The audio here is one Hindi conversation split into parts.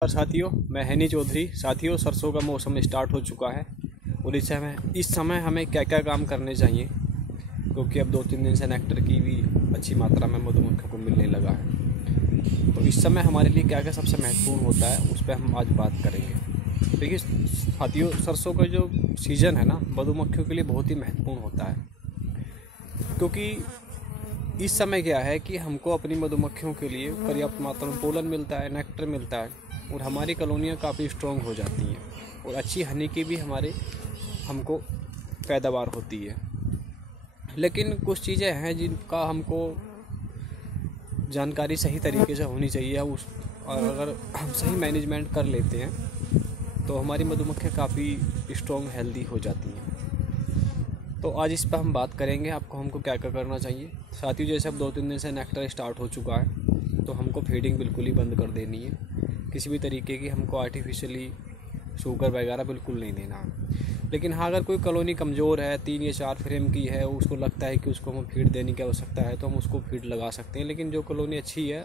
और साथियों, मैं हैनी चौधरी। साथियों, सरसों का मौसम स्टार्ट हो चुका है और इस समय हमें क्या क्या काम करने चाहिए, क्योंकि अब 2-3 दिन से नेक्टर की भी अच्छी मात्रा में मधुमक्खियों को मिलने लगा है। तो इस समय हमारे लिए क्या क्या सबसे महत्वपूर्ण होता है, उस पर हम आज बात करेंगे। देखिए साथियों, सरसों का जो सीज़न है ना, मधुमक्खियों के लिए बहुत ही महत्वपूर्ण होता है, क्योंकि इस समय क्या है कि हमको अपनी मधुमक्खियों के लिए पर्याप्त मात्रा में पोलन मिलता है, नेक्टर मिलता है और हमारी कॉलोनियाँ काफ़ी स्ट्रॉन्ग हो जाती हैं और अच्छी हनी की भी हमको पैदावार होती है। लेकिन कुछ चीज़ें हैं जिनका हमको जानकारी सही तरीके से होनी चाहिए और अगर हम सही मैनेजमेंट कर लेते हैं तो हमारी मधुमक्खियाँ काफ़ी स्ट्रॉन्ग हेल्दी हो जाती हैं। तो आज इस पर हम बात करेंगे हमको क्या क्या करना चाहिए। साथियों, जैसे अब 2-3 दिन से नेक्टर स्टार्ट हो चुका है तो हमको फीडिंग बिल्कुल ही बंद कर देनी है। किसी भी तरीके की हमको आर्टिफिशियली शुगर वगैरह बिल्कुल नहीं देना है। लेकिन हाँ, अगर कोई कॉलोनी कमज़ोर है, 3 या 4 फ्रेम की है, उसको लगता है कि उसको हम फीड देने की आवश्यकता है तो हम उसको फीड लगा सकते हैं। लेकिन जो कॉलोनी अच्छी है,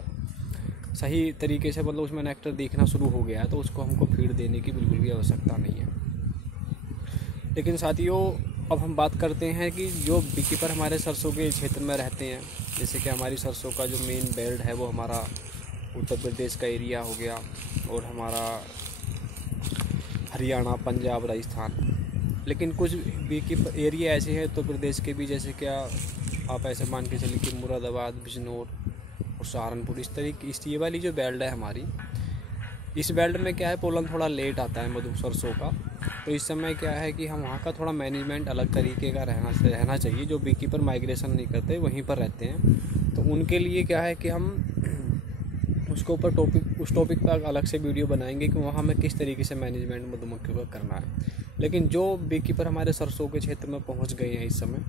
सही तरीके से मतलब उसमें नेक्टर दिखना शुरू हो गया है, तो उसको हमको फीड देने की बिल्कुल भी आवश्यकता नहीं है। लेकिन साथियों, अब हम बात करते हैं कि जो बीकीपर हमारे सरसों के क्षेत्र में रहते हैं, जैसे कि हमारी सरसों का जो मेन बेल्ट है वो हमारा उत्तर प्रदेश का एरिया हो गया और हमारा हरियाणा, पंजाब, राजस्थान। लेकिन कुछ बीकीपर एरिया ऐसे हैं उत्तर प्रदेश के भी, जैसे क्या आप ऐसे मान के चलिए कि मुरादाबाद, बिजनौर और सहारनपुर, इस तरीके ये वाली जो बेल्ट है हमारी, इस बेल्ट में क्या है, पोलन थोड़ा लेट आता है मधु सरसों का। तो इस समय क्या है कि हम वहाँ का थोड़ा मैनेजमेंट अलग तरीके का रहना चाहिए। जो बीकीपर माइग्रेशन नहीं करते, वहीं पर रहते हैं, तो उनके लिए क्या है कि हम उसके ऊपर उस टॉपिक पर अलग से वीडियो बनाएंगे कि वहाँ हमें किस तरीके से मैनेजमेंट मधुमक्खियों का करना है। लेकिन जो बीकीपर हमारे सरसों के क्षेत्र में पहुँच गए हैं इस समय,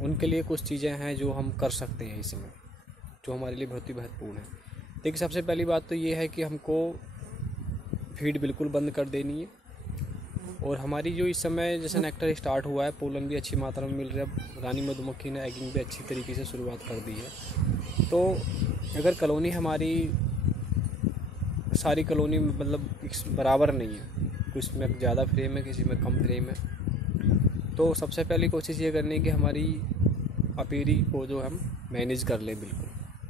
उनके लिए कुछ चीज़ें हैं जो हम कर सकते हैं इस समय, जो हमारे लिए बहुत ही महत्वपूर्ण है। देखिए, सबसे पहली बात तो ये है कि हमको फीड बिल्कुल बंद कर देनी है और हमारी जो इस समय जैसे नेक्टर स्टार्ट हुआ है, पोलन भी अच्छी मात्रा में मिल रहा है, रानी मधुमक्खी ने एगिंग भी अच्छी तरीके से शुरुआत कर दी है। तो अगर कॉलोनी हमारी सारी कॉलोनी मतलब बराबर नहीं है, कुछ में ज़्यादा फ्रेम है, किसी में कम फ्रेम है, तो सबसे पहली कोशिश ये करनी है कि हमारी अपेरी को जो हम मैनेज कर लें बिल्कुल।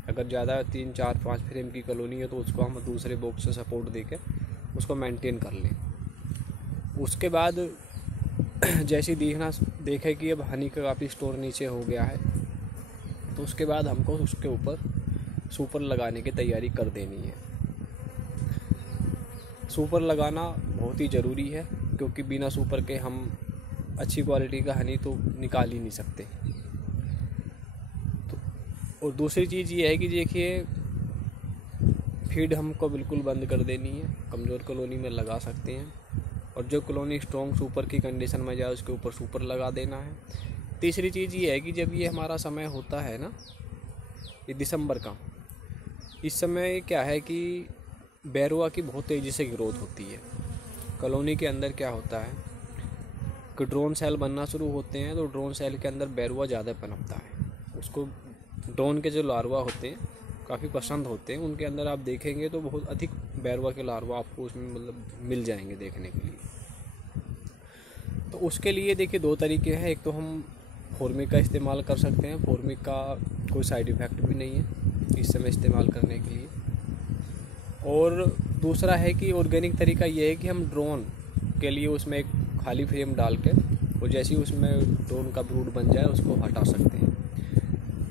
अगर ज़्यादा 3, 4, 5 फ्रेम की कॉलोनी है तो उसको हम दूसरे बॉक्स से सपोर्ट देके उसको मेंटेन कर लें। उसके बाद जैसे देखे कि अब हनी का काफ़ी स्टोर नीचे हो गया है, तो उसके बाद हमको उसके ऊपर सुपर लगाने की तैयारी कर देनी है। सुपर लगाना बहुत ही ज़रूरी है, क्योंकि बिना सुपर के हम अच्छी क्वालिटी का हनी तो निकाल ही नहीं सकते। तो और दूसरी चीज़ ये है कि देखिए, फीड हमको बिल्कुल बंद कर देनी है। कमज़ोर कॉलोनी में लगा सकते हैं, और जो कॉलोनी स्ट्रॉन्ग सुपर की कंडीशन में जाए उसके ऊपर सुपर लगा देना है। तीसरी चीज़ ये है कि जब ये हमारा समय होता है ना, ये दिसंबर का, इस समय क्या है कि बैरुआ की बहुत तेज़ी से ग्रोथ होती है। कॉलोनी के अंदर क्या होता है कि ड्रोन सेल बनना शुरू होते हैं, तो ड्रोन सेल के अंदर बैरुआ ज़्यादा पनपता है। उसको ड्रोन के जो लार्वा होते हैं काफ़ी पसंद होते हैं, उनके अंदर आप देखेंगे तो बहुत अधिक बैरुआ के लार्वा आपको उसमें मतलब मिल जाएंगे देखने के लिए। तो उसके लिए देखिए 2 तरीके हैं। एक तो हम फॉर्मिक का इस्तेमाल कर सकते हैं। फॉर्मिक का कोई साइड इफ़ेक्ट भी नहीं है इस समय इस्तेमाल करने के लिए। और दूसरा है कि ऑर्गेनिक तरीका ये है कि हम ड्रोन के लिए उसमें एक खाली फ्रेम डाल के, और जैसे ही उसमें ड्रोन का ब्रूड बन जाए उसको हटा सकते हैं।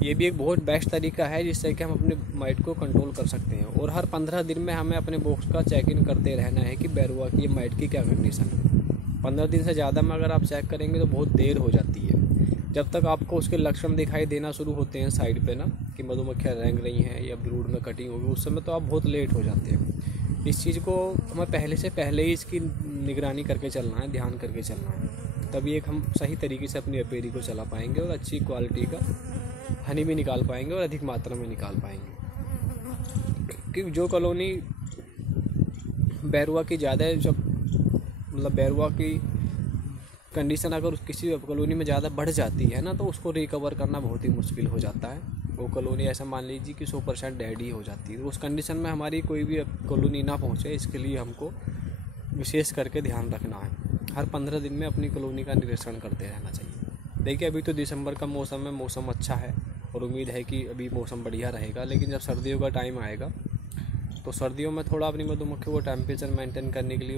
ये भी एक बहुत बेस्ट तरीका है जिससे कि हम अपने माइट को कंट्रोल कर सकते हैं। और हर 15 दिन में हमें अपने बॉक्स का चेक इन करते रहना है कि बैरुआ की माइट की क्या कंडीशन है। 15 दिन से ज़्यादा में अगर आप चेक करेंगे तो बहुत देर हो जाती है। जब तक आपको उसके लक्षण दिखाई देना शुरू होते हैं साइड पे ना, कि मधुमक्खियाँ रेंग रही हैं या ब्रूड में कटिंग होगी, उस समय तो आप बहुत लेट हो जाते हैं। इस चीज़ को हमें पहले ही इसकी निगरानी करके चलना है, ध्यान करके चलना है, तभी एक हम सही तरीके से अपनी अपेरी को चला पाएंगे और अच्छी क्वालिटी का हनी भी निकाल पाएंगे और अधिक मात्रा में निकाल पाएंगे। क्योंकि जो कॉलोनी बैरुआ की ज़्यादा है, जब मतलब बैरुआ की कंडीशन अगर किसी कॉलोनी में ज़्यादा बढ़ जाती है ना, तो उसको रिकवर करना बहुत ही मुश्किल हो जाता है। वो कॉलोनी ऐसा मान लीजिए कि 100% डेड ही हो जाती है। तो उस कंडीशन में हमारी कोई भी कॉलोनी ना पहुँचे, इसके लिए हमको विशेष करके ध्यान रखना है। हर 15 दिन में अपनी कॉलोनी का निरीक्षण करते रहना चाहिए। देखिए अभी तो दिसंबर का मौसम है, मौसम अच्छा है और उम्मीद है कि अभी मौसम बढ़िया रहेगा, लेकिन जब सर्दियों का टाइम आएगा तो सर्दियों में थोड़ा अपनी मधुमक्खियों को टेम्परेचर मेंटेन करने के लिए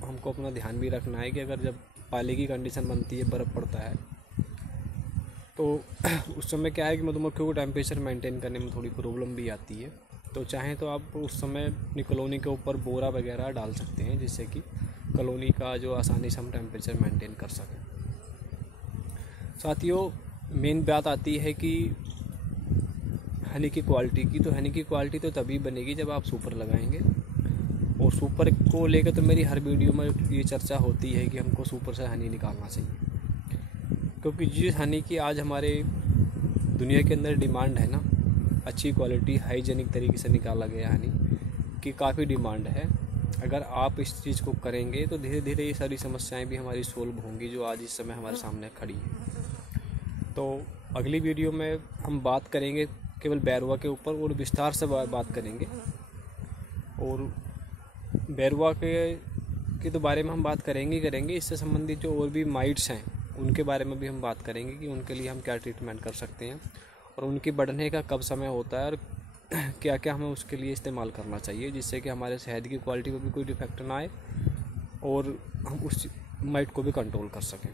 हमको अपना ध्यान भी रखना है कि अगर जब पाले की कंडीशन बनती है, बर्फ़ पड़ता है, तो उस समय क्या है कि मधुमक्खियों को टेम्परेचर मेंटेन करने में थोड़ी प्रॉब्लम भी आती है। तो चाहें तो आप उस समय अपनी कॉलोनी के ऊपर बोरा वगैरह डाल सकते हैं, जिससे कि कॉलोनी का जो आसानी से हम टेम्परेचर मेंटेन कर सकें। साथियों, मेन बात आती है कि हनी की क्वालिटी की। तो हनी की क्वालिटी तो तभी बनेगी जब आप सुपर लगाएंगे, और सुपर को लेकर तो मेरी हर वीडियो में ये चर्चा होती है कि हमको सुपर से हनी निकालना चाहिए, क्योंकि जिस हनी की आज हमारे दुनिया के अंदर डिमांड है ना, अच्छी क्वालिटी हाइजेनिक तरीके से निकाला गया हनी की काफ़ी डिमांड है। अगर आप इस चीज़ को करेंगे तो धीरे धीरे ये सारी समस्याएं भी हमारी सोल्व होंगी जो आज इस समय हमारे सामने खड़ी है। तो अगली वीडियो में हम बात करेंगे केवल बैरवा के ऊपर और विस्तार से बात करेंगे, और बैरवा के तो बारे में हम बात करेंगे। इससे संबंधित जो और भी माइट्स हैं उनके बारे में भी हम बात करेंगे कि उनके लिए हम क्या ट्रीटमेंट कर सकते हैं और उनकी बढ़ने का कब समय होता है और क्या क्या हमें उसके लिए इस्तेमाल करना चाहिए, जिससे कि हमारे शहद की क्वालिटी में भी कोई डिफेक्ट ना आए और हम उस माइट को भी कंट्रोल कर सकें।